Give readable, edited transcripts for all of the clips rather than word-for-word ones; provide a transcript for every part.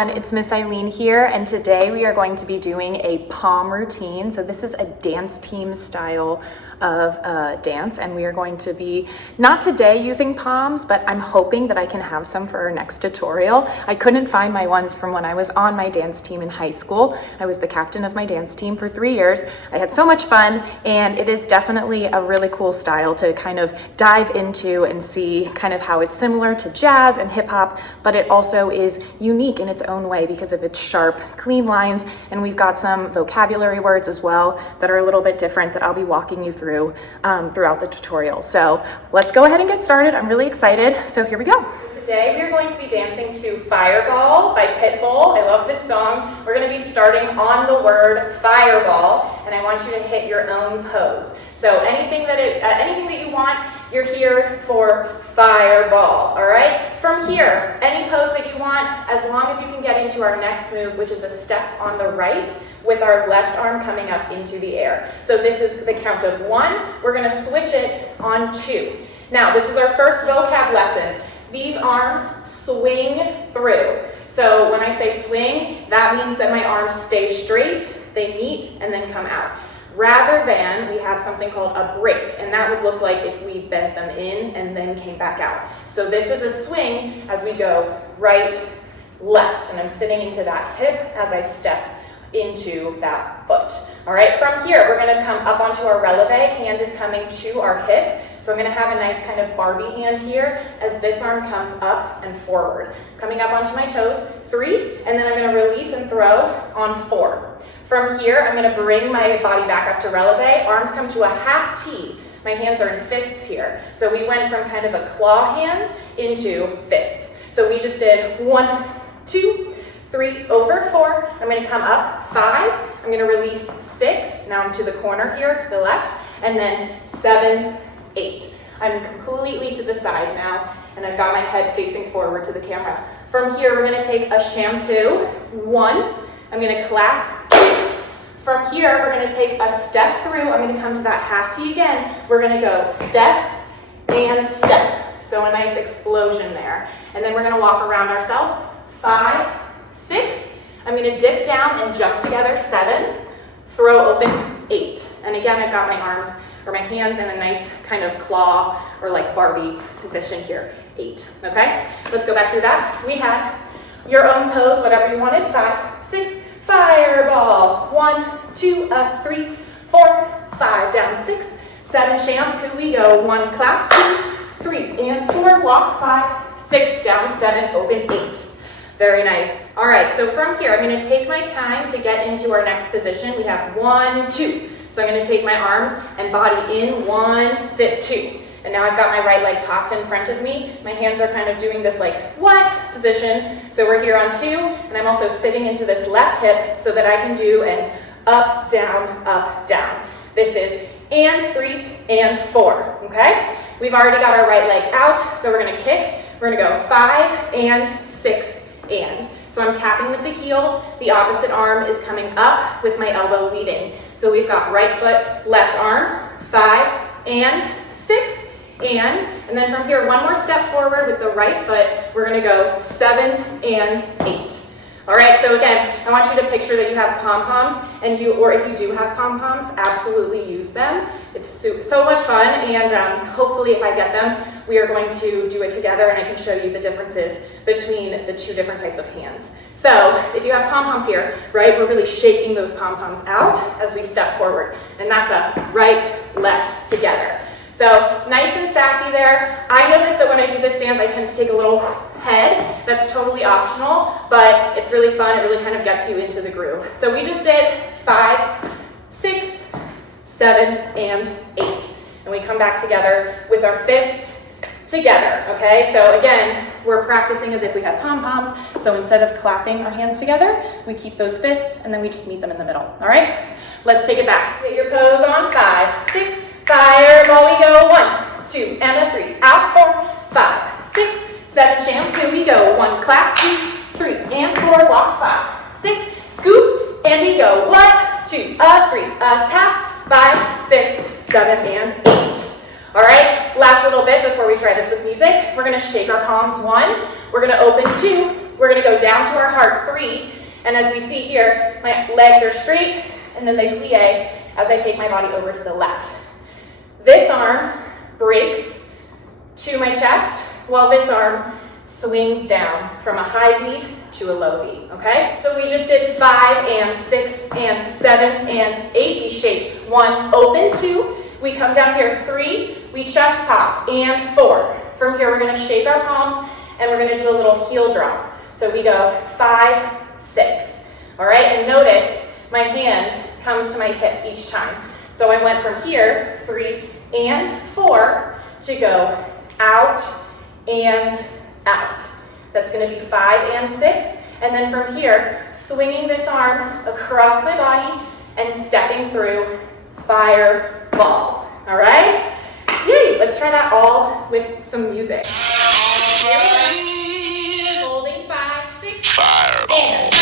everyone, it's Miss Eileen here, and today we are going to be doing a palm routine. So this is a dance team style of dance, and we are going to be, not today using palms, but I'm hoping that I can have some for our next tutorial. I couldn't find my ones from when I was on my dance team in high school. I was the captain of my dance team for 3 years. I had so much fun, and it is definitely a really cool style to kind of dive into and see kind of how it's similar to jazz and hip hop, but it also is unique in its own way because of its sharp, clean lines, and we've got some vocabulary words as well that are a little bit different that I'll be walking you through throughout the tutorial. So let's go ahead and get started. I'm really excited. So here we go. Today we are going to be dancing to Fireball by Pitbull. I love this song. We're going to be starting on the word fireball, and I want you to hit your own pose. So anything that you want, you're here for fireball, all right? From here, any pose that you want, as long as you can get into our next move, which is a step on the right with our left arm coming up into the air. So this is the count of 1. We're gonna switch it on 2. Now, this is our first vocab lesson. These arms swing through. So when I say swing, that means that my arms stay straight, they meet, and then come out. Rather than, we have something called a break, and that would look like if we bent them in and then came back out. So this is a swing as we go right, left, and I'm sitting into that hip as I step into that foot. All right, from here, we're gonna come up onto our releve. Hand is coming to our hip. So I'm gonna have a nice kind of Barbie hand here as this arm comes up and forward. Coming up onto my toes, 3, and then I'm gonna release and throw on 4. From here, I'm gonna bring my body back up to releve. Arms come to a half T. My hands are in fists here. So we went from kind of a claw hand into fists. So we just did 1, 2, 3, over 4. I'm gonna come up 5. I'm gonna release 6. Now I'm to the corner here, to the left. And then 7, 8. I'm completely to the side now, and I've got my head facing forward to the camera. From here, we're gonna take a shampoo, 1. I'm gonna clap, 2. From here, we're gonna take a step through. I'm gonna come to that half T again. We're gonna go step and step. So a nice explosion there. And then we're gonna walk around ourselves, 5, 6. I'm gonna dip down and jump together, 7. Throw open, 8. And again, I've got my arms or my hands in a nice kind of claw or like Barbie position here, 8, okay? Let's go back through that. We had your own pose, whatever you wanted, 5, 6, fireball, 1, 2, up, 3, 4, 5, down, 6, 7, shampoo, we go, 1, clap, 2, 3, and 4, walk, 5, 6, down, 7, open, 8. Very nice. All right, so from here, I'm gonna take my time to get into our next position. We have 1, 2. So I'm gonna take my arms and body in, 1, sit, 2. And now I've got my right leg popped in front of me. My hands are kind of doing this like, what position? So we're here on 2, and I'm also sitting into this left hip so that I can do an up, down. This is and 3 and 4, okay? We've already got our right leg out, so we're gonna kick. We're gonna go 5 and 6 and. So I'm tapping with the heel, the opposite arm is coming up with my elbow leading. So we've got right foot, left arm, 5 and 6 and then from here, one more step forward with the right foot, we're gonna go 7 and 8. All right, so again, I want you to picture that you have pom-poms, or if you do have pom-poms, absolutely use them. It's so much fun, and hopefully if I get them, we are going to do it together, and I can show you the differences between the 2 different types of hands. So if you have pom-poms here, right, we're really shaking those pom-poms out as we step forward, and that's a right, left, together. So nice and sassy there. I notice that when I do this dance, I tend to take a little head. That's totally optional, but it's really fun. It really kind of gets you into the groove. So we just did 5, 6, 7, and 8. And we come back together with our fists together, okay? So again, we're practicing as if we had pom-poms. So instead of clapping our hands together, we keep those fists and then we just meet them in the middle, all right? Let's take it back. Get your pose on, 5, 6, fireball, we go, 1, 2, and a 3, out, 4, 5, 6, 7, shampoo, we go, 1, clap, 2, 3, and 4, walk, 5, 6, scoop, and we go, 1, 2, a 3, a tap, 5, 6, 7, and 8. All right, last little bit before we try this with music. We're gonna shake our palms, 1, we're gonna open 2, we're gonna go down to our heart, 3, and as we see here, my legs are straight, and then they plie as I take my body over to the left. This arm breaks to my chest, while this arm swings down from a high V to a low V, okay? So we just did 5 and 6 and 7 and 8. We shake 1, open, 2. We come down here, 3. We chest pop, and 4. From here, we're gonna shake our palms, and we're gonna do a little heel drop. So we go 5, 6. All right, and notice my hand comes to my hip each time. So I went from here, 3 and 4, to go out and out. That's gonna be 5 and 6. And then from here, swinging this arm across my body and stepping through fireball. All right? Yay! Let's try that all with some music. Here we go. Holding 5, 6, fireball. And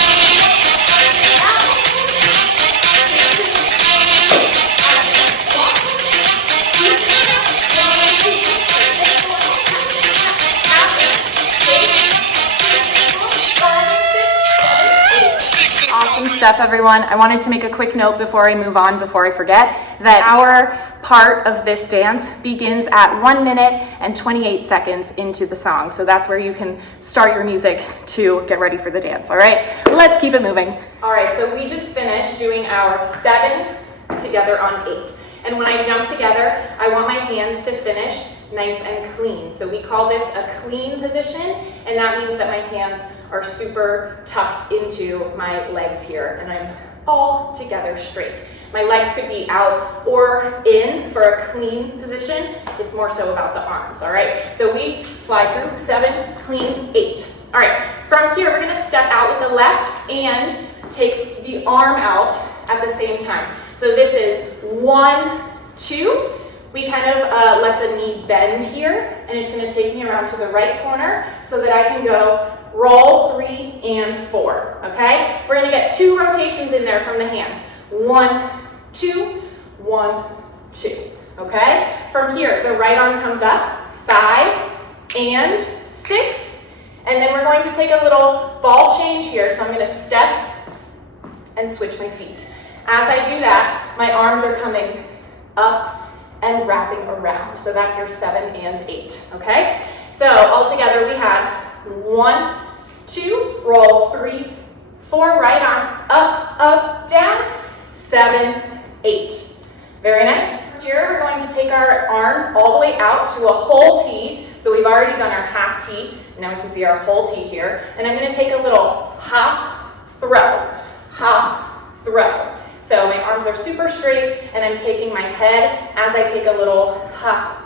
awesome stuff, everyone. I wanted to make a quick note before I move on, before I forget, that our part of this dance begins at 1 minute and 28 seconds into the song. So that's where you can start your music to get ready for the dance. All right, let's keep it moving. All right, so we just finished doing our 7 together on 8. And when I jump together, I want my hands to finish nice and clean. So we call this a clean position, and that means that my hands are super tucked into my legs here, and I'm all together straight. My legs could be out or in for a clean position. It's more so about the arms, all right? So we slide through 7, clean, 8. All right, from here, we're gonna step out with the left and take the arm out at the same time. So this is 1, 2. We kind of let the knee bend here, and it's gonna take me around to the right corner so that I can go roll 3 and 4, okay? We're gonna get 2 rotations in there from the hands. 1, 2, 1, 2, okay? From here, the right arm comes up, 5 and 6, and then we're going to take a little ball change here. So I'm gonna step and switch my feet. As I do that, my arms are coming up and wrapping around. So that's your 7 and 8, okay? So all together we had 1, 2, roll 3, 4, right arm, up, up, down, 7, 8. Very nice. Here we're going to take our arms all the way out to a whole T. So we've already done our half T. Now we can see our whole T here. And I'm gonna take a little hop, throw, hop, throw. So my arms are super straight, and I'm taking my head as I take a little hop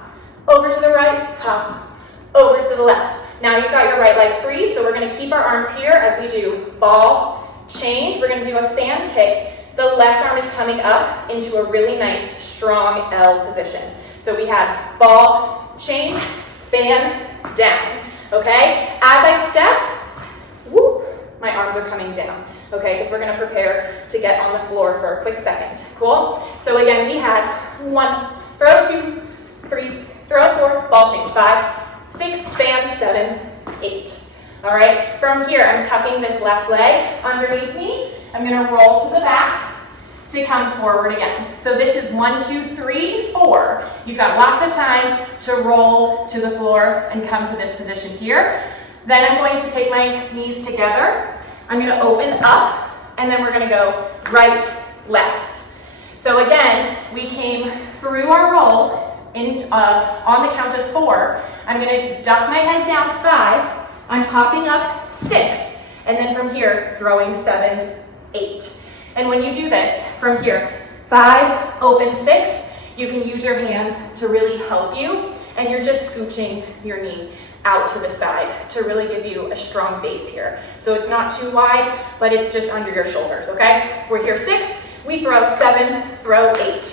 over to the right, hop over to the left. Now you've got your right leg free, so we're gonna keep our arms here as we do ball, change. We're gonna do a fan kick. The left arm is coming up into a really nice, strong L position. So we have ball, change, fan, down, okay? As I step, whoop, my arms are coming down. Okay, because we're gonna prepare to get on the floor for a quick second. Cool? So again, we had 1, throw 2, 3, throw 4, ball change, 5, 6, fan, 7, 8. All right, from here, I'm tucking this left leg underneath me. I'm gonna roll to the back to come forward again. So this is 1, 2, 3, 4. You've got lots of time to roll to the floor and come to this position here. Then I'm going to take my knees together. I'm gonna open up, and then we're gonna go right, left. So again, we came through our roll on the count of 4. I'm gonna duck my head down 5. I'm popping up 6, and then from here, throwing 7, 8. And when you do this, from here, 5, open 6, you can use your hands to really help you, and you're just scooching your knee out to the side to really give you a strong base here. So it's not too wide, but it's just under your shoulders, okay? We're here 6, we throw 7, throw 8.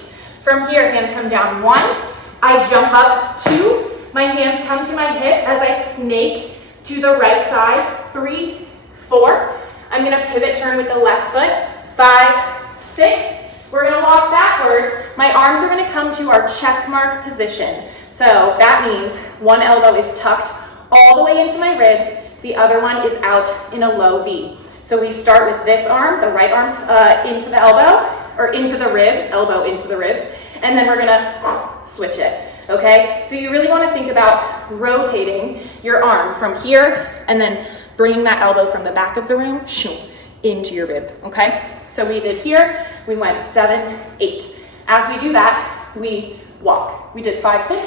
From here, hands come down 1, I jump up 2, my hands come to my hip as I snake to the right side, 3, 4. I'm gonna pivot turn with the left foot, 5, 6. We're gonna walk backwards. My arms are gonna come to our check mark position. So that means one elbow is tucked all the way into my ribs, The other one is out in a low V. So we start with this arm, the right arm into the elbow, or into the ribs, elbow into the ribs, and then we're gonna switch it, okay? So you really wanna think about rotating your arm from here and then bringing that elbow from the back of the room into your rib, okay? So we did here, we went 7, 8. As we do that, we walk. We did 5, 6.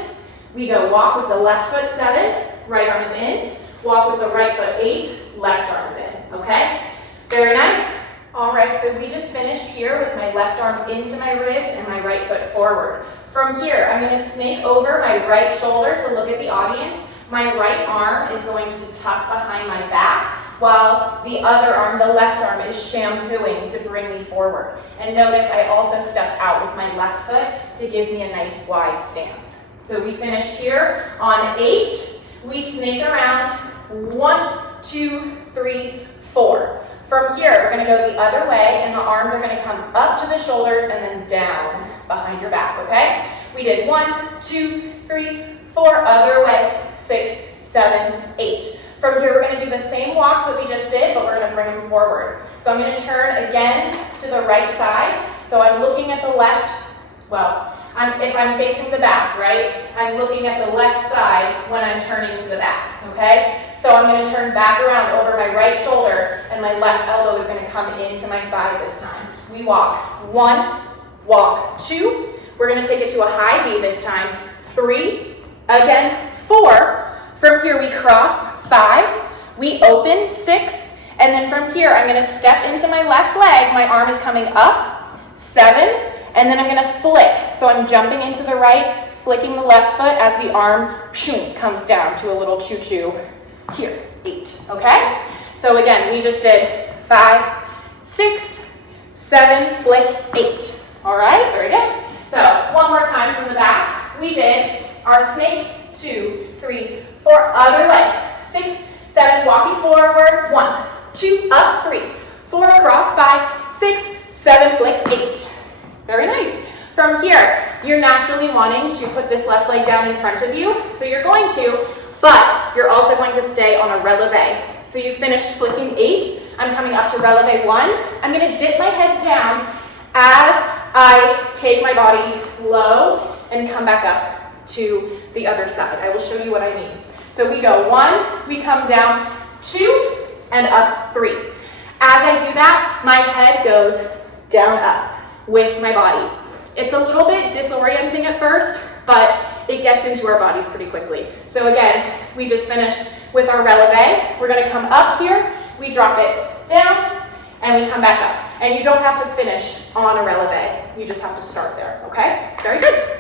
We go walk with the left foot 7, right arm is in. Walk with the right foot 8, left arm is in, okay? Very nice. All right, so we just finished here with my left arm into my ribs and my right foot forward. From here, I'm gonna snake over my right shoulder to look at the audience. My right arm is going to tuck behind my back, while the other arm, the left arm, is shampooing to bring me forward. And notice I also stepped out with my left foot to give me a nice wide stance. So we finished here on 8. We snake around 1, 2, 3, 4. From here, we're gonna go the other way and the arms are gonna come up to the shoulders and then down behind your back, okay? We did 1, 2, 3, 4, other way, 6, 7, 8. From here, we're gonna do the same walks that we just did, but we're gonna bring them forward. So I'm gonna turn again to the right side. So I'm looking at the left, well, if I'm facing the back, right? I'm looking at the left side when I'm turning to the back, okay? So I'm gonna turn back around over my right shoulder and my left elbow is gonna come into my side this time. We walk 1, walk 2. We're gonna take it to a high V this time. 3, again, 4. From here we cross, 5. We open, 6. And then from here, I'm gonna step into my left leg. My arm is coming up, 7. And then I'm gonna flick. So I'm jumping into the right, flicking the left foot as the arm comes down to a little choo-choo. Here, 8, okay? So again, we just did 5, 6, 7, flick, 8. All right, very good. So one more time from the back. We did our snake, 2, 3, 4, other way. 6, 7, walking forward, 1, 2, up, 3, 4, cross, 5, 6, 7, flick, 8. Very nice. From here, you're naturally wanting to put this left leg down in front of you. So you're going to, but you're also going to stay on a releve. So you finished flicking 8. I'm coming up to releve 1. I'm gonna dip my head down as I take my body low and come back up to the other side. I will show you what I mean. So we go 1, we come down 2, and up 3. As I do that, my head goes down up with my body. It's a little bit disorienting at first, but it gets into our bodies pretty quickly. So again, we just finished with our releve. We're gonna come up here, we drop it down, and we come back up. And you don't have to finish on a releve. You just have to start there, okay? Very good.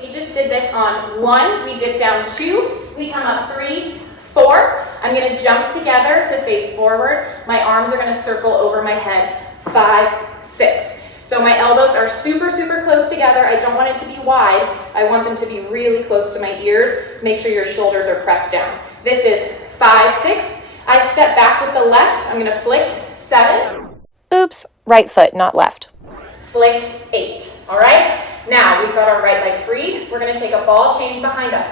We just did this on 1, we dip down 2, we come up 3, 4. I'm gonna jump together to face forward. My arms are gonna circle over my head, 5, 6. So my elbows are super, super close together. I don't want it to be wide. I want them to be really close to my ears. Make sure your shoulders are pressed down. This is 5, 6. I step back with the left. I'm gonna flick 7. Oops, right foot, not left. Flick 8, all right? Now we've got our right leg free. We're gonna take a ball change behind us.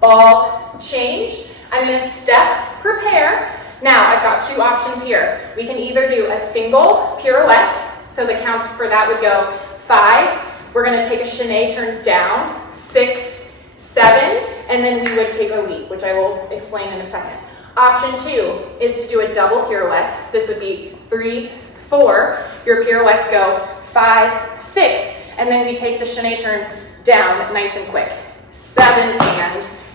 Ball change. I'm gonna step, prepare. Now I've got 2 options here. We can either do a single pirouette. So the counts for that would go 5. We're gonna take a chaîné turn down, 6, 7, and then we would take a leap, which I will explain in a second. Option 2 is to do a double pirouette. This would be 3, 4. Your pirouettes go 5, 6, and then we take the chaîné turn down nice and quick. 7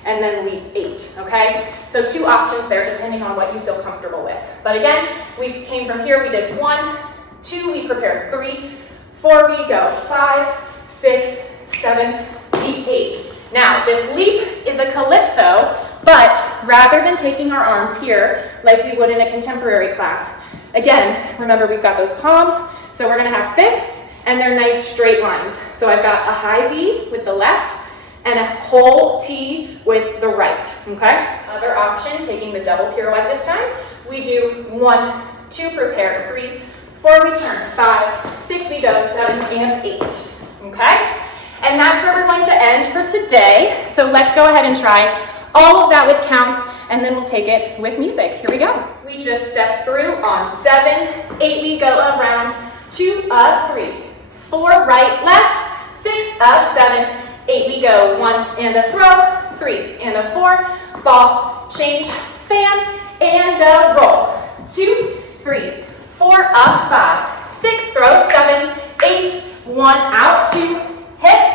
and then leap 8, okay? So 2 options there depending on what you feel comfortable with. But again, we came from here, we did 1, 2, we prepare 3, 4, we go 5, 6, 7, leap 8. Now, this leap is a calypso, but rather than taking our arms here like we would in a contemporary class, again, remember we've got those palms, so we're gonna have fists and they're nice straight lines. So I've got a high V with the left and a whole T with the right, okay? Other option, taking the double pirouette this time, we do 1, 2, prepare 3, 4, we turn 5, 6, we go 7 and 8, okay? And that's where we're going to end for today. So let's go ahead and try all of that with counts and then we'll take it with music. Here we go. We just step through on 7, 8, we go around, 2 of 3, 4, right, left, 6 of 7, 8, we go, 1 and a throw, 3 and a 4, ball, change, fan, and a roll, 2, 3, 4 of 5, 6, throw, 7, 8, 1 out, 2, hips,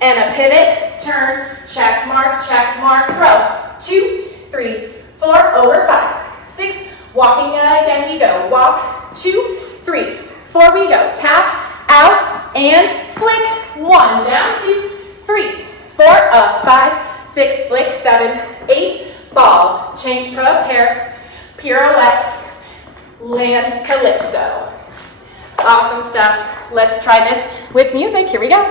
and a pivot, turn, check mark, throw, 2, 3, 4, over 5, 6, walking again, we go, walk, 2, 3, 4, we go, tap, out, and flick, 1, down, 2, 3, 4, up, 5, 6, flick, 7, 8, ball, change, prepare, pirouettes, land, calypso. Awesome stuff. Let's try this with music. Here we go.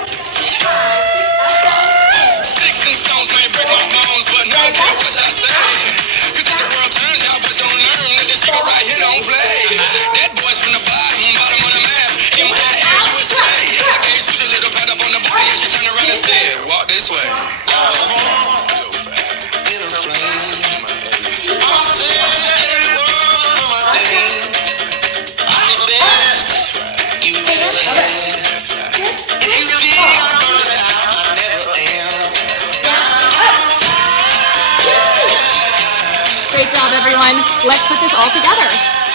Walk this way. Great job, everyone. Let's put this all together.